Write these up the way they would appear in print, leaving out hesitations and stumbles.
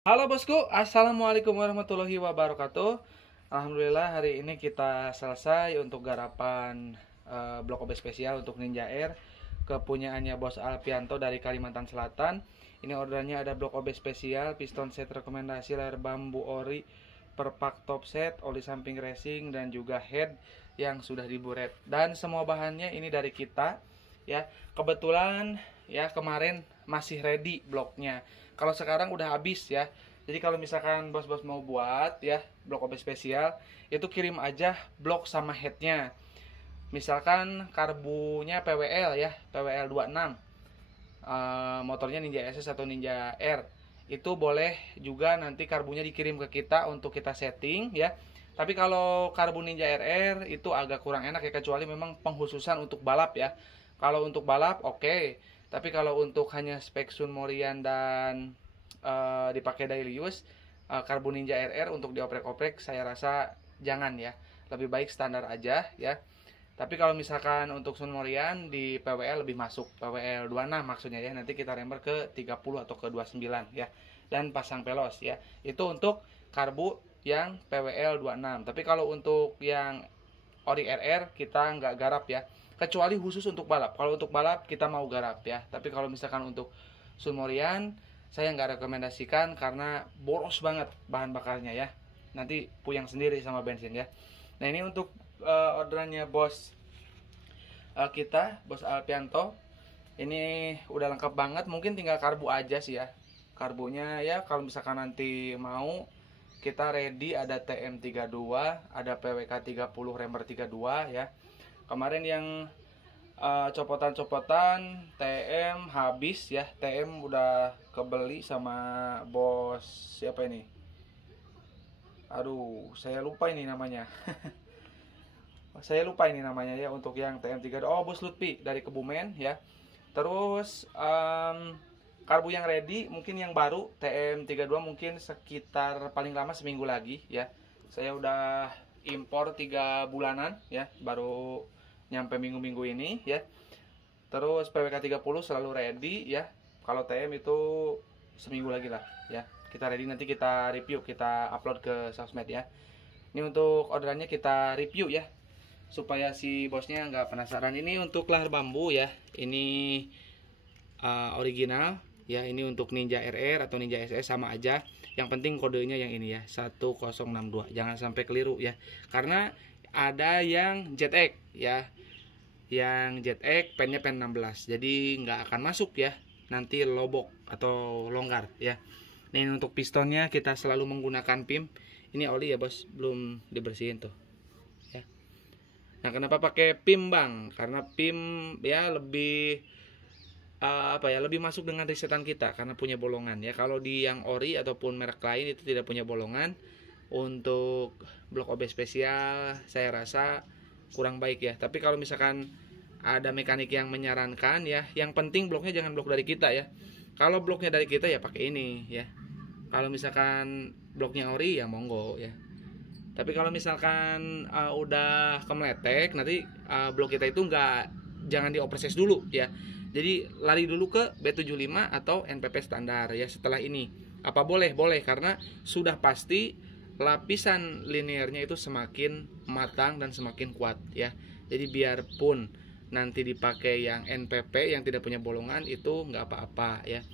Halo bosku, assalamualaikum warahmatullahi wabarakatuh. Alhamdulillah hari ini kita selesai untuk garapan blok OB spesial untuk Ninja Air kepunyaannya Bos Alpianto dari Kalimantan Selatan. Ini ordernya ada blok OB spesial, piston set rekomendasi, layar bambu ori, perpak top set, oli samping racing dan juga head yang sudah diburet. Dan semua bahannya ini dari kita ya. Kebetulan ya kemarin masih ready bloknya. Kalau sekarang udah habis ya. Jadi kalau misalkan bos-bos mau buat ya blok OB spesial, itu kirim aja blok sama headnya. Misalkan karbunya PWL ya, PWL 26. Motornya Ninja SS atau Ninja R. Itu boleh juga nanti karbunya dikirim ke kita untuk kita setting ya. Tapi kalau karbu Ninja RR itu agak kurang enak ya, kecuali memang penghususan untuk balap ya. Kalau untuk balap oke. Tapi kalau untuk hanya spek Sun Morian dan dipakai daily use, karbu Ninja RR untuk dioprek-oprek saya rasa jangan ya. Lebih baik standar aja ya. Tapi kalau misalkan untuk Sun Morian di PWL lebih masuk, PWL 26 maksudnya ya. Nanti kita rember ke 30 atau ke 29 ya. Dan pasang pelos ya. Itu untuk karbu yang PWL 26. Tapi kalau untuk yang Ori RR kita nggak garap ya. Kecuali khusus untuk balap. Kalau untuk balap kita mau garap ya. Tapi kalau misalkan untuk Sun Morian saya nggak rekomendasikan karena boros banget bahan bakarnya ya. Nanti puyang sendiri sama bensin ya. Nah ini untuk orderannya bos kita, Bos Alpianto. Ini udah lengkap banget, mungkin tinggal karbu aja sih ya. Karbunya ya kalau misalkan nanti mau kita ready, ada TM32, ada PWK 30 Rember 32 ya. Kemarin yang copotan-copotan TM habis ya. TM udah kebeli sama bos siapa ini? Aduh, saya lupa ini namanya. Saya lupa ini namanya ya untuk yang TM3. Oh, Bos Lutfi dari Kebumen ya. Terus karbu yang ready mungkin yang baru TM32 mungkin sekitar paling lama seminggu lagi ya. Saya udah impor 3 bulanan ya, baru nyampe minggu-minggu ini ya. Terus PWK 30 selalu ready ya. Kalau TM itu seminggu lagi lah ya. Kita ready, nanti kita review, kita upload ke sosmed ya. Ini untuk orderannya kita review ya, supaya si bosnya nggak penasaran. Ini untuk lahar bambu ya, ini original ya. Ini untuk Ninja RR atau Ninja SS sama aja, yang penting kodenya yang ini ya, 1062, jangan sampai keliru ya, karena ada yang ZX ya, yang ZX pennya pen 16, jadi nggak akan masuk ya, nanti lobok atau longgar ya. Nah ini untuk pistonnya kita selalu menggunakan PIM. Ini oli ya bos, belum dibersihin tuh ya. Nah, kenapa pakai PIM bang? Karena PIM ya lebih lebih masuk dengan risetan kita karena punya bolongan ya. Kalau di yang ori ataupun merek lain itu tidak punya bolongan. Untuk blok OB spesial saya rasa kurang baik ya. Tapi kalau misalkan ada mekanik yang menyarankan ya, yang penting bloknya jangan blok dari kita ya. Kalau bloknya dari kita ya pakai ini ya. Kalau misalkan bloknya ori ya monggo ya. Tapi kalau misalkan udah kemeletek, nanti blok kita itu jangan dioproses dulu ya. Jadi lari dulu ke B75 atau NPP standar ya setelah ini. Apa boleh? Boleh, karena sudah pasti lapisan linearnya itu semakin matang dan semakin kuat ya. Jadi biarpun nanti dipakai yang NPP yang tidak punya bolongan itu nggak apa-apa ya.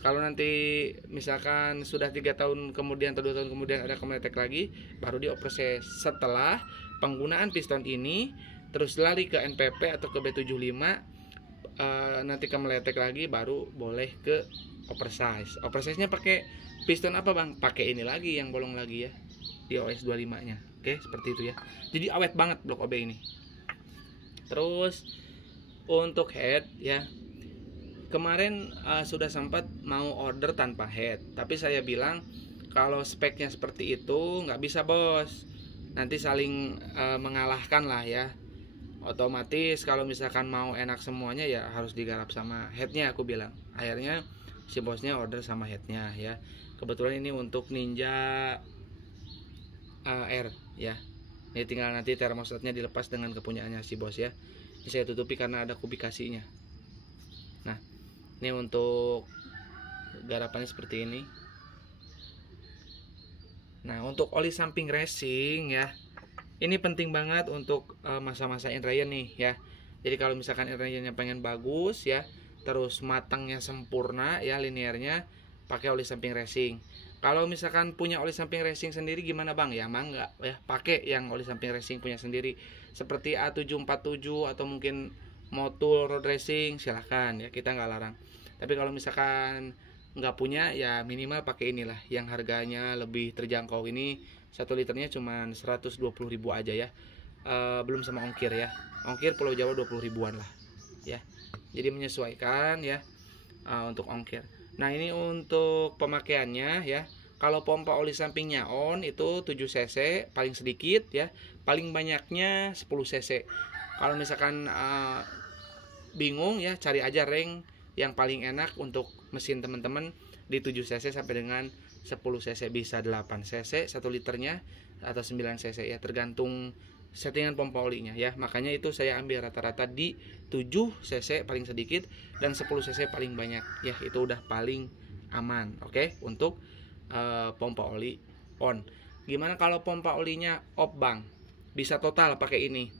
Kalau nanti misalkan sudah 3 tahun kemudian atau 2 tahun kemudian ada kemeletek lagi, baru dioproses. Setelah penggunaan piston ini terus lari ke NPP atau ke B75, nanti kemeletek lagi baru boleh ke oversize. Oversize-nya pakai piston apa bang? Pakai ini lagi yang bolong lagi ya, di OS 25 nya. Oke, seperti itu ya. Jadi awet banget blok OB ini. Terus untuk head ya, kemarin sudah sempat mau order tanpa head, tapi saya bilang kalau speknya seperti itu nggak bisa bos, nanti saling mengalahkan lah ya. Otomatis kalau misalkan mau enak semuanya ya harus digarap sama headnya, aku bilang. Akhirnya si bosnya order sama headnya ya. Kebetulan ini untuk Ninja R ya. Ini tinggal nanti termostatnya dilepas dengan kepunyaannya si bos ya. Ini saya tutupi karena ada kubikasinya. Nah, ini untuk garapannya seperti ini. Nah, untuk oli samping racing ya, ini penting banget untuk masa-masa indrayan nih ya. Jadi kalau misalkan indrayannya pengen bagus ya, terus matangnya sempurna ya linearnya, pakai oli samping racing. Kalau misalkan punya oli samping racing sendiri gimana bang? Ya mangga ya, pakai yang oli samping racing punya sendiri, seperti A747 atau mungkin Motul Road Racing, silahkan ya, kita nggak larang. Tapi kalau misalkan nggak punya ya minimal pakai inilah yang harganya lebih terjangkau. Ini 1 liternya cuma 120.000 aja ya, belum sama ongkir ya. Ongkir Pulau Jawa 20 ribuan lah ya, jadi menyesuaikan ya untuk ongkir. Nah ini untuk pemakaiannya ya, kalau pompa oli sampingnya on itu 7 cc paling sedikit ya, paling banyaknya 10 cc. Kalau misalkan bingung ya, cari aja ring yang paling enak untuk mesin teman-teman di 7 cc sampai dengan 10 cc, bisa 8 cc 1 liternya atau 9 cc ya, tergantung settingan pompa olinya ya. Makanya itu saya ambil rata-rata di 7 cc paling sedikit dan 10 cc paling banyak ya, itu udah paling aman. Oke, untuk pompa oli on. Gimana kalau pompa olinya off bang? Bisa total pakai ini.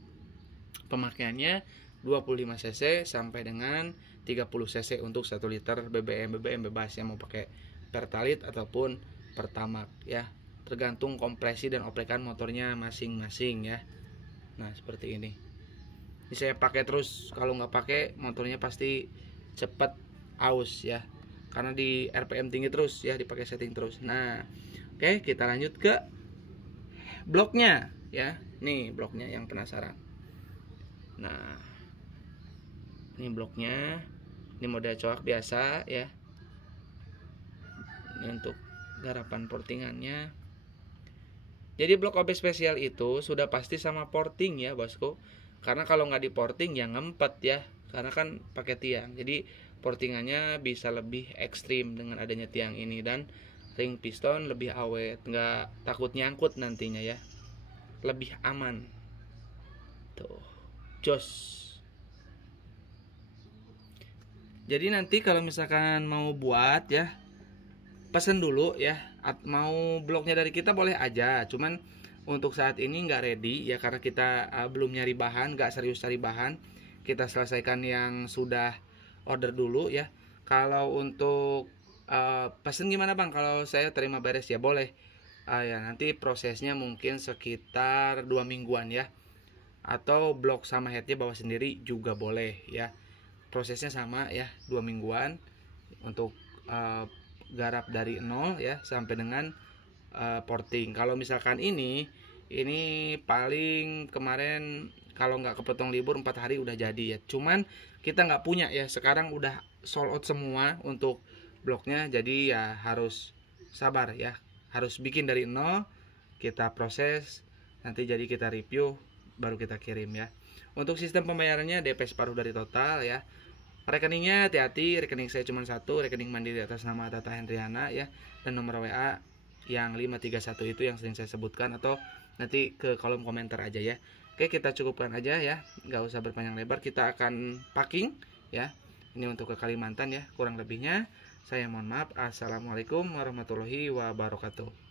Pemakaiannya 25 cc sampai dengan 30 cc untuk 1 liter BBM bebas yang mau pakai Pertalite ataupun Pertamax ya, tergantung kompresi dan oplekan motornya masing-masing ya. Nah seperti ini saya pakai terus, kalau nggak pakai motornya pasti cepat aus ya, karena di RPM tinggi terus ya, dipakai setting terus. Nah oke, kita lanjut ke bloknya ya. Nih bloknya yang penasaran. Nah ini bloknya, ini model coak biasa ya. Ini untuk garapan portingannya. Jadi blok OB spesial itu sudah pasti sama porting ya bosku, karena kalau nggak di porting ya ngempet ya, karena kan pakai tiang. Jadi portingannya bisa lebih ekstrim dengan adanya tiang ini, dan ring piston lebih awet, nggak takut nyangkut nantinya ya, lebih aman. Tuh, jos. Jadi nanti kalau misalkan mau buat ya, pesen dulu ya, mau bloknya dari kita boleh aja, cuman untuk saat ini nggak ready ya, karena kita belum nyari bahan, nggak serius cari bahan. Kita selesaikan yang sudah order dulu ya. Kalau untuk pesen gimana bang? Kalau saya terima beres ya boleh ya, nanti prosesnya mungkin sekitar 2 mingguan ya, atau blok sama headnya bawa sendiri juga boleh ya. Prosesnya sama ya, 2 mingguan untuk garap dari nol ya sampai dengan porting. Kalau misalkan ini paling kemarin kalau nggak kepotong libur 4 hari udah jadi ya, cuman kita nggak punya ya, sekarang udah sold out semua untuk bloknya. Jadi ya harus sabar ya, harus bikin dari nol, kita proses, nanti jadi kita review baru kita kirim ya. Untuk sistem pembayarannya DP separuh dari total ya. Rekeningnya hati-hati, rekening saya cuma satu, rekening mandiri atas nama Tata Hendriana ya, dan nomor WA yang 531 itu yang sering saya sebutkan, atau nanti ke kolom komentar aja ya. Oke, kita cukupkan aja ya, nggak usah berpanjang lebar, kita akan packing ya. Ini untuk ke Kalimantan ya, kurang lebihnya saya mohon maaf. Assalamualaikum warahmatullahi wabarakatuh.